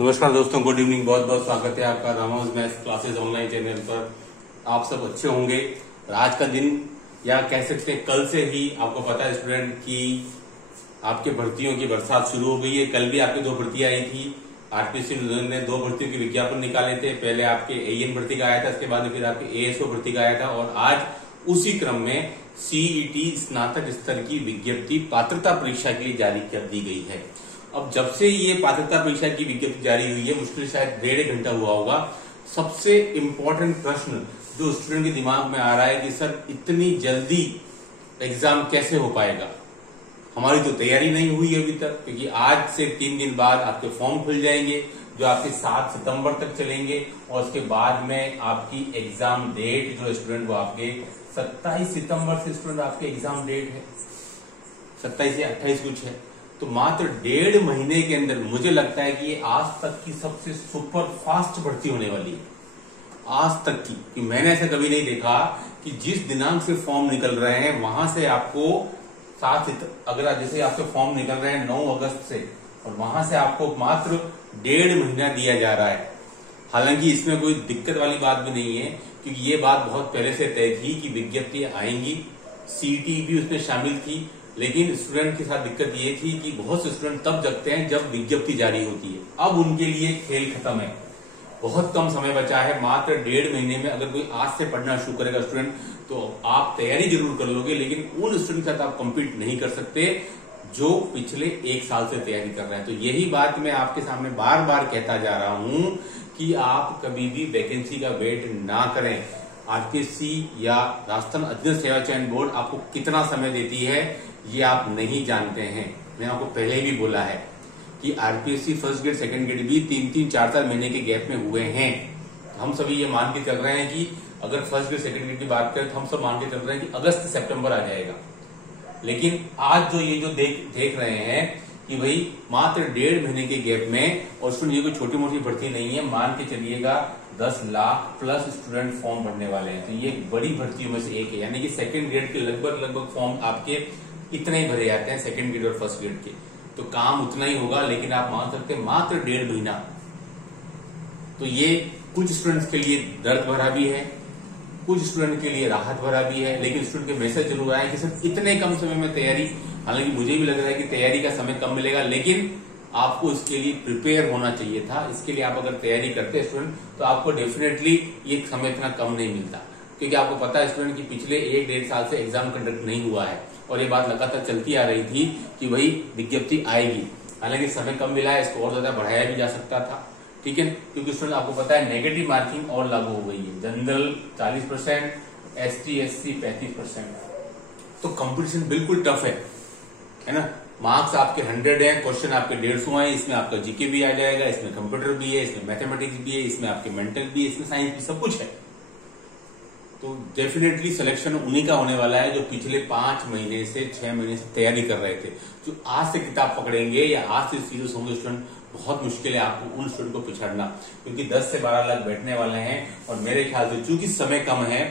नमस्कार दोस्तों, good evening. बहुत बहुत स्वागत है आपका Ramanuj maths classes online channel पर। आप सब अच्छे होंगे। और आज का दिन या कह सकते हैं कल से ही आपको पता है स्टूडेंट की आपके भर्तियों की बरसात शुरू हो गई है। कल भी आपकी दो भर्तियां आई थी। आरपीएससी ने दो भर्तियों के विज्ञापन निकाले थे। पहले आपके एएन भर्ती का आया था, उसके बाद फिर आपके एएसओ भर्ती का आया था और आज उसी क्रम में सीईटी स्नातक स्तर की विज्ञप्ति पात्रता परीक्षा के लिए जारी कर दी गई है। अब जब से ये पात्रता परीक्षा की विज्ञप्ति जारी हुई है, मुश्किल शायद 1.5 घंटा हुआ होगा, सबसे इम्पोर्टेंट प्रश्न जो स्टूडेंट के दिमाग में आ रहा है कि सर इतनी जल्दी एग्जाम कैसे हो पाएगा। हमारी तो तैयारी नहीं हुई अभी तक, क्योंकि आज से 3 दिन बाद आपके फॉर्म खुल जाएंगे जो आपके 7 सितंबर तक चलेंगे और उसके बाद में आपकी एग्जाम डेट जो स्टूडेंट वो आपके 27 सितंबर से स्टूडेंट आपके एग्जाम डेट है, 27 या 28 कुछ है। तो मात्र 1.5 महीने के अंदर मुझे लगता है कि ये आज तक की सबसे सुपर फास्ट भर्ती होने वाली है। आज तक की कि मैंने ऐसा कभी नहीं देखा कि जिस दिनांक से फॉर्म निकल रहे हैं वहां से आपको अगर जैसे आपके फॉर्म निकल रहे हैं 9 अगस्त से और वहां से आपको मात्र 1.5 महीना दिया जा रहा है। हालांकि इसमें कोई दिक्कत वाली बात भी नहीं है, क्योंकि ये बात बहुत पहले से तय थी कि विज्ञप्ति आएंगी। सीईटी भी उसमें शामिल थी, लेकिन स्टूडेंट के साथ दिक्कत ये थी कि बहुत से स्टूडेंट तब जगते हैं जब विज्ञप्ति जारी होती है। अब उनके लिए खेल खत्म है, बहुत कम समय बचा है। मात्र 1.5 महीने में अगर कोई आज से पढ़ना शुरू करेगा स्टूडेंट, तो आप तैयारी जरूर कर लोगे, लेकिन उन स्टूडेंट के साथ आप कम्पीट नहीं कर सकते जो पिछले 1 साल से तैयारी कर रहे हैं। तो यही बात मैं आपके सामने बार बार कहता जा रहा हूं कि आप कभी भी वैकेंसी का वेट ना करें। आरपीएससी या राजस्थान अध्ययन सेवा चयन बोर्ड आपको कितना समय देती है ये आप नहीं जानते हैं। मैंने आपको पहले ही भी बोला है कि RPSC first grade second grade भी 3-3, 4-4 महीने के गैप में हुए हैं। हम सभी ये मान के चल रहे हैं कि अगर फर्स्ट ग्रेड सेकंड ग्रेड की बात करें तो हम सब मान के चल रहे हैं कि अगस्त सितंबर आ जाएगा। लेकिन आज जो ये जो देख रहे हैं कि भाई मात्र 1.5 महीने के गैप में, और स्टूडेंट ये कोई छोटी मोटी भर्ती नहीं है, मान के चलिएगा 10 लाख प्लस स्टूडेंट फॉर्म भरने वाले हैं। तो ये एक बड़ी भर्तियों में से एक है, यानी कि सेकंड ग्रेड के लगभग फॉर्म आपके इतने ही भरे जाते हैं, सेकंड ग्रेड और फर्स्ट ग्रेड के। तो काम उतना ही होगा, लेकिन आप मान सकते हैं मात्र 1.5 महीना। तो ये कुछ स्टूडेंट्स के लिए दर्द भरा भी है, कुछ स्टूडेंट के लिए राहत भरा भी है, लेकिन स्टूडेंट के मैसेज जरूर आए कि सर इतने कम समय में तैयारी। हालांकि मुझे भी लग रहा है कि तैयारी का समय कम मिलेगा, लेकिन आपको इसके लिए प्रिपेयर होना चाहिए था। इसके लिए आप अगर तैयारी करते हैं स्टूडेंट, तो आपको डेफिनेटली ये समय इतना कम नहीं मिलता, क्योंकि आपको पता है स्टूडेंट की पिछले 1-1.5 साल से एग्जाम कंडक्ट नहीं हुआ है और ये बात लगातार चलती आ रही थी कि वही विज्ञप्ति आएगी। हालांकि समय कम मिला है, इसको और ज्यादा बढ़ाया भी जा सकता था, ठीक है, क्योंकि स्टूडेंट आपको पता है नेगेटिव मार्किंग और लागू हो गई है। General 40%, ST SC 35%। तो कंपटीशन बिल्कुल टफ है ना। मार्क्स आपके 100 है, क्वेश्चन आपके 150 है। इसमें आपका जीके भी आ जाएगा, इसमें कंप्यूटर भी है, इसमें मैथमेटिक्स भी है, इसमें आपके मेंटल भी है, इसमें साइंस भी, सब कुछ है। तो डेफिनेटली सिलेक्शन उन्हीं का होने वाला है जो पिछले 5 महीने से 6 महीने से तैयारी कर रहे थे। जो आज से किताब पकड़ेंगे या आज से सीरियस होंगे स्टूडेंट, बहुत मुश्किल है आपको उन स्टूडेंट को पिछड़ना, क्योंकि 10 से 12 लाख बैठने वाले हैं। और मेरे ख्याल से चूंकि समय कम है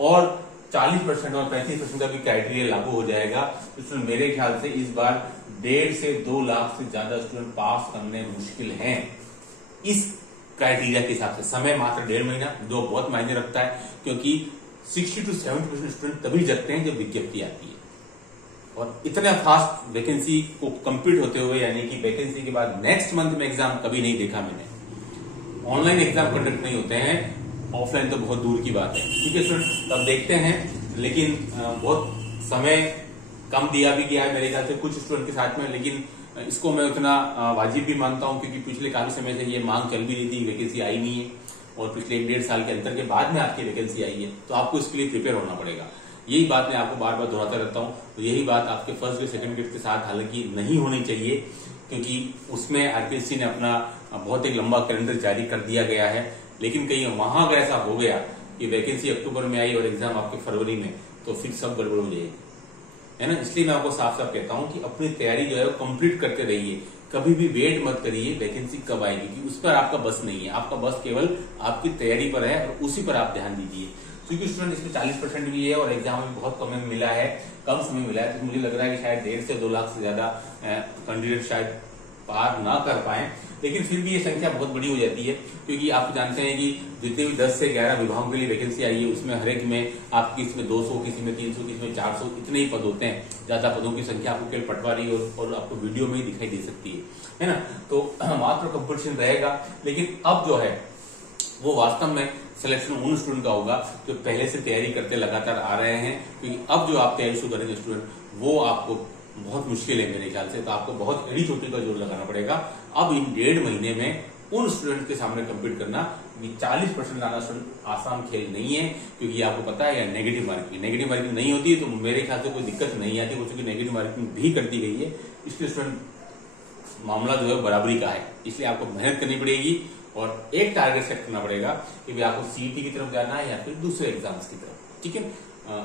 और 40% और 35% का भी क्राइटेरिया लागू हो जाएगा, तो स्टूडेंट मेरे ख्याल से इस बार 1.5 से 2 लाख से ज्यादा स्टूडेंट पास करने मुश्किल हैं। इस क्राइटेरिया के हिसाब से समय मात्र 1.5 महीना जो बहुत मायने रखता है, क्योंकि 60 to 70% स्टूडेंट तभी जगते हैं जब विज्ञप्ति आती है। और इतना फास्ट वैकेंसी को कंप्लीट होते हुए, यानी कि वैकेंसी के बाद नेक्स्ट मंथ में एग्जाम कभी नहीं देखा मैंने। ऑनलाइन एग्जाम कंडक्ट नहीं होते हैं, ऑफलाइन तो बहुत दूर की बात है। ठीक है स्टूडेंट, तब देखते हैं, लेकिन बहुत समय कम दिया भी गया है मेरे ख्याल से कुछ स्टूडेंट के साथ में, लेकिन इसको मैं उतना वाजिब भी मानता हूं, क्योंकि पिछले काफी समय से ये मांग चल भी रही थी, वैकेंसी आई नहीं है और पिछले 1-1.5 साल के अंतर के बाद में आपकी वैकेंसी आई है, तो आपको इसके लिए प्रिपेयर होना पड़ेगा। यही बात मैं आपको बार बार दोहराता रहता हूं। तो यही बात आपके फर्स्ट ग्रेड सेकंड ग्रेड के साथ हालांकि नहीं होनी चाहिए, क्योंकि उसमें आरपीएससी ने अपना बहुत एक लंबा कैलेंडर जारी कर दिया गया है। लेकिन कहीं वहां अगर ऐसा हो गया कि वैकेंसी अक्टूबर में आई और एग्जाम आपके फरवरी में, तो फिर सब गड़बड़ हो जाएगी, है ना। इसलिए मैं आपको साफ साफ कहता हूं कि अपनी तैयारी जो है वो कंप्लीट करते रहिए। कभी भी वेट मत करिए वैकेंसी कब आएगी, क्योंकि उस पर आपका बस नहीं है। आपका बस केवल आपकी तैयारी पर है और उसी पर आप ध्यान दीजिए। क्योंकि स्टूडेंट इसमें 40% भी है और एग्जाम में बहुत कम मिला है, कम समय मिला है, तो मुझे लग रहा है कि शायद 1.5 से 2 लाख से ज्यादा कैंडिडेट शायद पार ना कर पाए, लेकिन फिर भी ये संख्या बहुत बड़ी हो जाती है, क्योंकि आप जानते हैं कि जितने भी 10 से 11 विभागों के लिए वैकेंसी आई है, उसमें हर एक में आपकी इसमें 200, किसी में 300, किसी में 400, इतने ही पद होते हैं। ज्यादा पदों की संख्या आपको केवल पटवारी और आपको वीडियो में ही दिखाई दे सकती है ना। तो मात्र कंपटीशन रहेगा, लेकिन अब जो है वो वास्तव में सिलेक्शन उन स्टूडेंट का होगा जो पहले से तैयारी करते लगातार आ रहे हैं, क्योंकि अब जो आप तैयारी शुरू करेंगे स्टूडेंट, वो आपको बहुत मुश्किल है मेरे ख्याल से। तो आपको बहुत एड़ी चोटी का जोर लगाना पड़ेगा अब इन 1.5 महीने में उन स्टूडेंट के सामने कम्पीट करना। 40% लाना स्टूडेंट आसान खेल नहीं है, क्योंकि आपको पता है नेगेटिव मार्किंग नहीं होती है, तो मेरे ख्याल से कोई दिक्कत नहीं आती, क्योंकि नेगेटिव मार्किंग भी कर दी गई है, इसलिए स्टूडेंट मामला जो है बराबरी का है। इसलिए आपको मेहनत करनी पड़ेगी और एक टारगेट सेट करना पड़ेगा कि भाई आपको सीईटी की तरफ जाना है या फिर दूसरे एग्जाम्स की तरफ। ठीक है,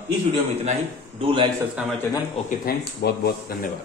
इस वीडियो में इतना ही। Do like, subscribe my channel. Okay, thanks, बहुत बहुत धन्यवाद।